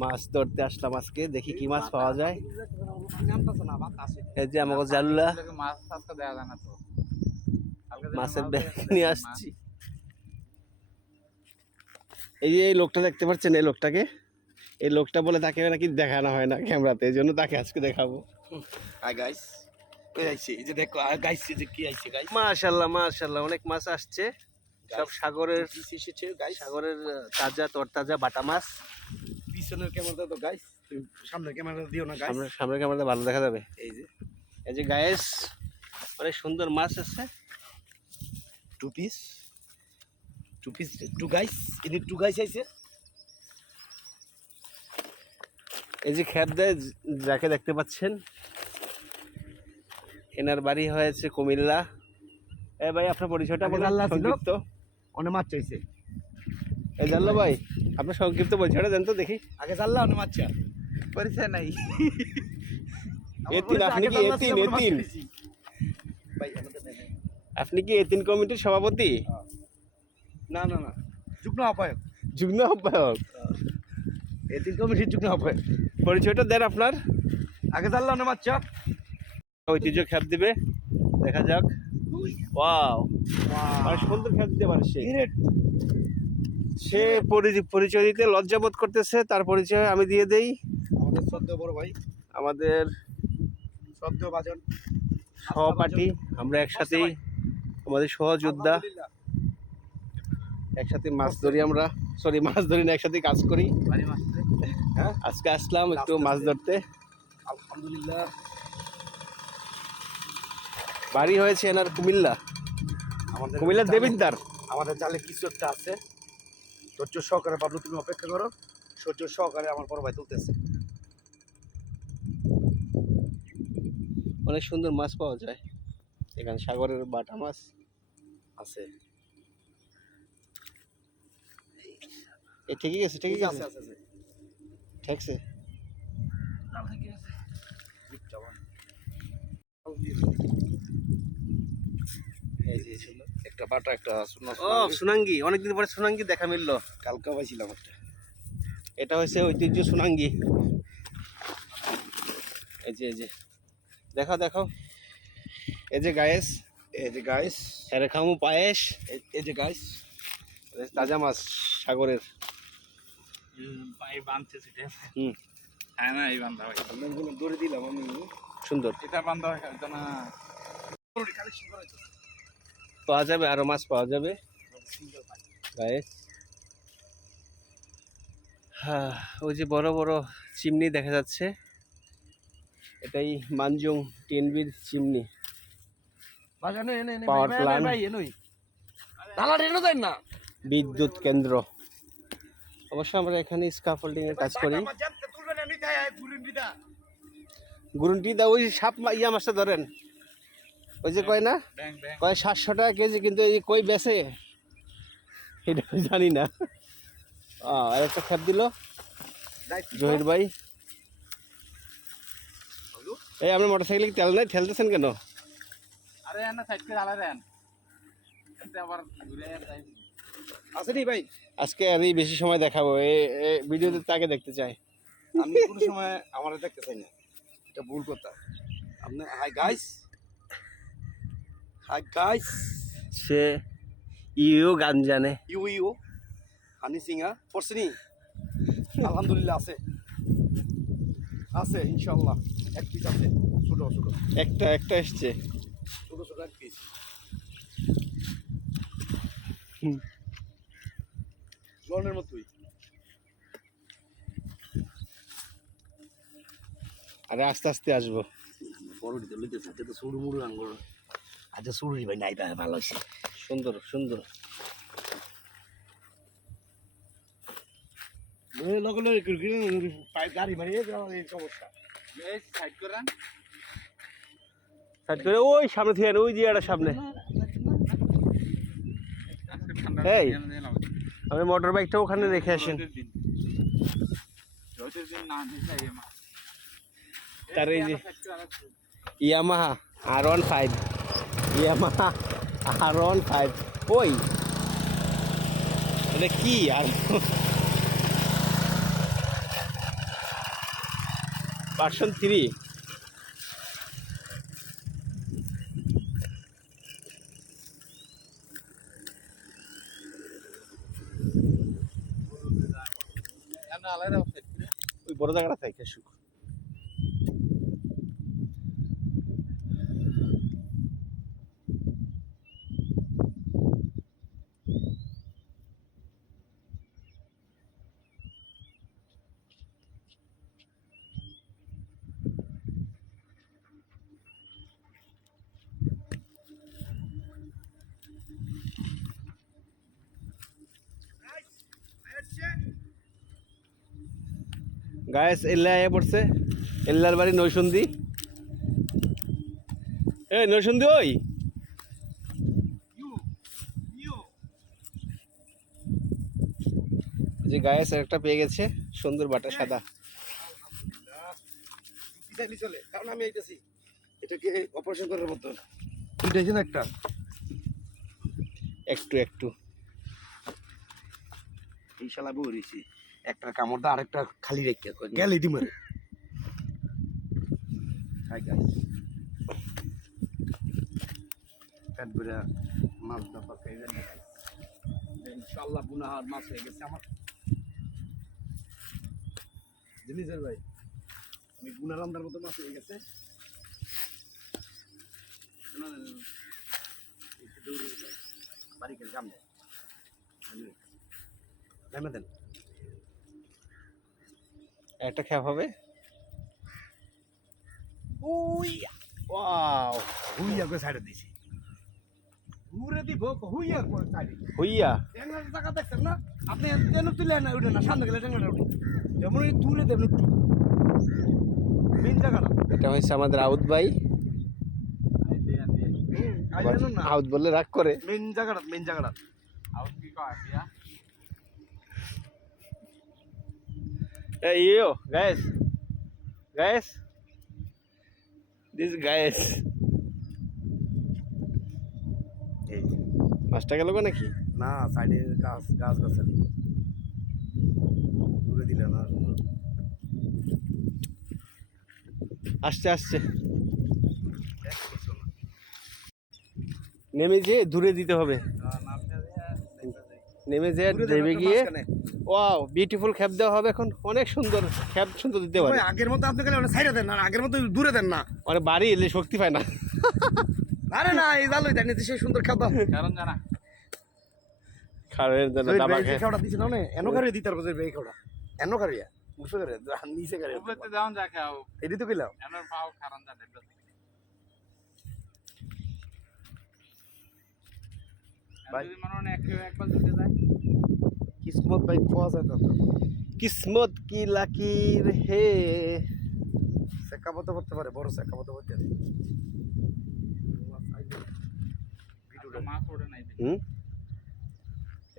মাছ ধরতে আসলাম আজকে, দেখি কি মাছ পাওয়া যায়। এই যে আমাকে জালুলা মাছের ব্যাগ নিয়ে আসছি। এই যে এই লোকটা দেখতে পাচ্ছেন, এই লোকটাকে, এই লোকটা বলে তাকে নাকি দেখানো হয় না ক্যামেরাতে, এই জন্য তাকে আজকে দেখাবো। মাশাআল্লাহ মাশাআল্লাহ, অনেক মাছ আসছে, সব সাগরের সাগরের তাজা তরতাজা বাটা মাছ। পিছনের ক্যামেরাটা তো গাইস, সামনের ক্যামেরা দিও না গাইস, সামনের ক্যামেরাতে ভালো দেখা যাবে। এই যে গাইস অনেক সুন্দর মাছ আছে। টু পিস টু গাইস, ইনি টু গাইস আইছে। এই যে খেপ দেয় যাকে দেখতে পাচ্ছেন, এনার বাড়ি হয়েছে কুমিল্লা। এ ভাই আপনার পরিচয়টা বলেন সংক্ষিপ্ত। অনেক মাছ চাইছে। এই জানলো ভাই আপনার সংক্ষিপ্ত পরিচয়টা দেন তো দেখি। আগে জানলা অনেক মাছ চা পরিচয় নাই। এতিন, আপনি কি এতিন? এতিন ভাই আপনি কি এতিন কমিটির সভাপতি? না না না, যুগ্ম আহ্বায়ক। যুগ্ম আহ্বায়ক, এতিন কমিটির যুগ্ম আহ্বায়ক। পরিচয়টা দেন আপনার। আগে জানলা অনেক মাছ চা। ঐতিহ্য খেপ দিবে, দেখা যাক। ওয়াও, আর সুন্দর খেপ দিতে পারে সে পরিচয় দিতে লজ্জাবোধ করতেছে, তার পরিচয় আমি দিয়ে দেই। আমাদের শ্রদ্ধেয় বড় ভাই, আমাদের শ্রদ্ধেয় বাজন, সহপাঠী, আমরা একসাথেই, আমাদের সহযোদ্ধা, একসাথে মাছ ধরি আমরা, সরি মাছ ধরি না, একসাথে কাজ করি। আজকে আসলাম একটু মাছ ধরতে। আলহামদুলিল্লাহ। বাড়ি হয়েছে এনার কুমিল্লা, কুমিল্লার দেবিদ্বার। আমাদের জালে কিছু একটা আছে, ধৈর্য সহকারে বাবলু তুমি অপেক্ষা করো, সহ্য সহকারে আমার বড় ভাই তুলতেছে। অনেক সুন্দর মাছ পাওয়া যায় এখানে, সাগরের বাটা মাছ আছে। এই ঠিকই আছে, ঠিকই আছে, ঠিকছে। একটা বাটা, একটা সুনাঙ্গি, অনেকদিন পরে সুনাঙ্গি দেখা মিললো। কালকে পাইছিলাম একটা। এটা হচ্ছে ঐতিহ্য সুনাঙ্গি। এই যে দেখাও দেখাও। এই যে গায়েস, এই যে গাইস, এরে খামু পায়েস। এই যে গাইস, তাজা মাছ সাগরের। পাই বাঁধছে সেটা। হ্যাঁ না, এই বান্ধা ভাই দড়ি দিলাম আমি, সুন্দর। এটা বান্ধা হয় না, পাওয়া যাবে, আরো মাছ পাওয়া যাবে গায়েস। হ্যাঁ, ওই যে বড় বড় চিমনি দেখা যাচ্ছে, এটাই মানজুং টিএনবির চিমনি পাওয়ার প্ল্যান্ট, বিদ্যুৎ কেন্দ্র। অবশ্য আমরা এখানে স্কাফোল্ডিং এর কাজ করি। গুরুন্টি দা, ওই সাপ ইয়া মাছটা ধরেন, ওই যে কয় না, কয় 700 টাকা কেজি, কিন্তু এই কই বেচে এটা জানি না। আর একটা খেপ দিল জহির ভাই। এই আপনার মোটরসাইকেলে তেল নাই, ঠেলতেছেন কেন? আরে না, সাইড করে আলাদা আবার ঘুরে আসেনি ভাই। আজকে আর বেশি সময় দেখাবো, এই ভিডিওতে তাকে দেখতে চাই। আমি কোনো সময় আমারে দেখতে চাই না, এটা ভুল কথা। আপনি হাই গাইস, সে ইউ গান জানে। You honey Sinha পড়ছেনি। আলহামদুলিল্লাহ আছে ইনশাআল্লাহ। এক পিস আছে, ছোট ছোট একটা এসছে, ছোট ছোট এক পিস। জলের মতোই। আরে আস্তে আস্তে আসবো। বড় দিতে লইতেছে, এটা তো সুড়ু মুড়ু আঙ্গুর। আচ্ছা সুড়ি ভাই নাই, তা ভালো হইছে, সুন্দর সুন্দর। গাড়ি মারিয়ে এই সমস্যা। সাইড করে ওই সামনে থেকে, ওই জিয়াটার সামনে। এই আপনি মোটর বাইকটা ওখানে রেখে আসেন। তার এই যে ইয়ামাহা R15, ইয়ামাহা R15, ওই এটা কি আর ভার্সন 3। ওই বড় জায়গাটা থাকে সুখ। গায়েস এল্লা আয়া পড়ছে, এল্লার বাড়ি নৈসন্দি। এই নৈসন্দি ওই যে গায়েস একটা পেয়ে গেছে, সুন্দর বাটা সাদা। চলে কারণ আমি আইতেছি, এটাকে অপারেশন করার মতো উঠেছে না একটা, একটু একটু এই শালা বউরিছি একটা কামড় দা আরেকটা খালি রেখে গেলে ডিমারে। হাই গাইস, পেট ভরে মাছ দাপা খাই যান ইনশাআল্লাহ। গুনাহার মাছ হয়ে গেছে আমার জিনিসের ভাই, আমি গুনা রান্দার মতো মাছ হয়ে গেছে। বাড়ি গেলে জাম দেন দেন একটা খ্যাপ হবে। ওয়াও, হুইয়া করে সাইডে দিছি, ঘুরে দিব হুইয়া করে সাইডে হইয়া ট্যাংরার টাকা দেখছেন না আপনি, তেন তুলে না ওইটা না, সামনে গেলে ট্যাংরাটা উঠে যেমন ওই দূরে দেবেন একটু মেন জায়গাটা। এটা হচ্ছে আমাদের আউত ভাই। আউত বললে রাগ করে। মেন জায়গাটা আউট কি কয় দিয়া Hey you guys, this guys, এই মাছটা গেল গো নাকি? না সাইডে গাছ গাছালি দূরে দিলে না সুন্দর। আসছে আসছে, নেমে যেয়ে দূরে দিতে হবে। নেমে যেয়ে দেবে গিয়ে ওয়াও বিউটিফুল খ্যাপ দেওয়া হবে এখন, অনেক সুন্দর খ্যাপ, সুন্দর দিতে পারে। আগের মতো আপনি গেলে সাইডে দেন না, আগের মতো দূরে দেন না, মানে বাড়ি এলে শক্তি পায় না। আরে না এই ভালোই দেন, সেই সুন্দর খাবার কারণ জানা খাওয়ার জন্য দাবা খায়। খাওয়া দিছে না এনো করে দিতে পারবে এই খাওয়া এনো করিয়া মুসো করে নিচে করে উপরে দাও যা খাও এডি তো কইলাম এনো পাও কারণ জানা ভাই মনে একবার দিতে যায় কিসমত ভাই পাওয়া যায় না, কিসমত কি লাকির হে। সেকা বলতে করতে পারে, বড় সেকা বলতে করতে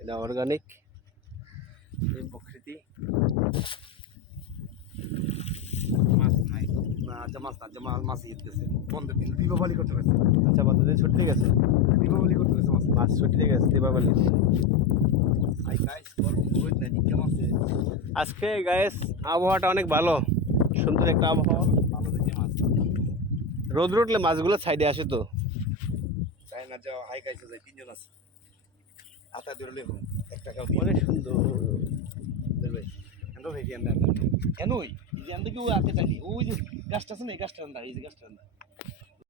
এটা অর্গানিক প্রকৃতি। মাছ নাই না, জামাস না জামাল মাছ ইতেছে 15 দিন দীপাবলি করতে গেছে। আচ্ছা বাচ্চাদের ছুটি গেছে, দীপাবলি করতে গেছে মাছ ছুটি গেছে দীপাবলি। আই গাইস বড় না দিকে মাছে আজকে গাইস আবহাওয়াটা অনেক ভালো, সুন্দর একটা আবহাওয়া, ভালো দেখে মাছ। রোদ উঠলে মাছগুলো সাইডে আসে তো। চাই না যাও হাই গাইছে যায়, তিনজন আছে আতা ধরে লেবু 1 টাকা অনেক সুন্দর। ভাই এনো ভাই এনো এনোই এই যে এন্ড কি ও আছে টানি ওই যে গাছটা আছে না, এই গাছটা এই যে গাছটা